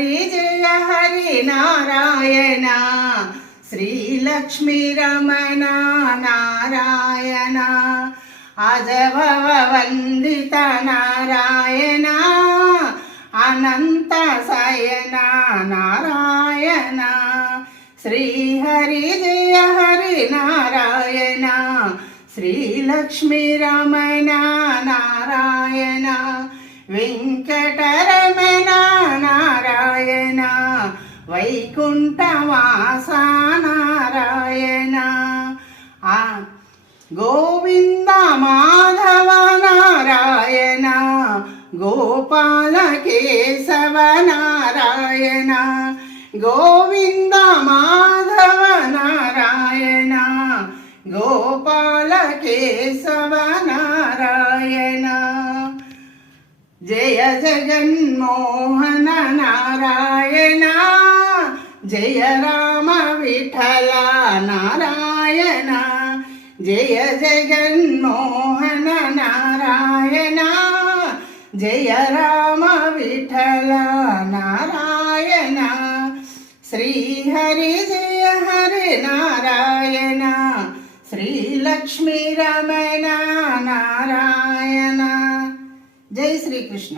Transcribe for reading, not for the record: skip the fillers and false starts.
Hari Jaya Hari Narayana Shri Lakshmi Ramana Narayana అజభవ వందిత Narayana Anantha Shayana Narayana Shri Hari Jaya Hari Narayana Shri Lakshmi Ramana Narayana Venkataramana Narayana వైకుంఠవాస Narayana Govinda Madhava Narayana Gopala Keshava Narayana Govinda Madhava Narayana Gopala Keshava Narayana Jaya Jaganmohana Narayana Jaya Rama Vitthala Narayana Jaya Jaganmohana Narayana Jaya Rama Vitthala Narayana Shri Hari Jaya Hari Narayana Shri Lakshmi Ramana Narayana Jai Srikrishna.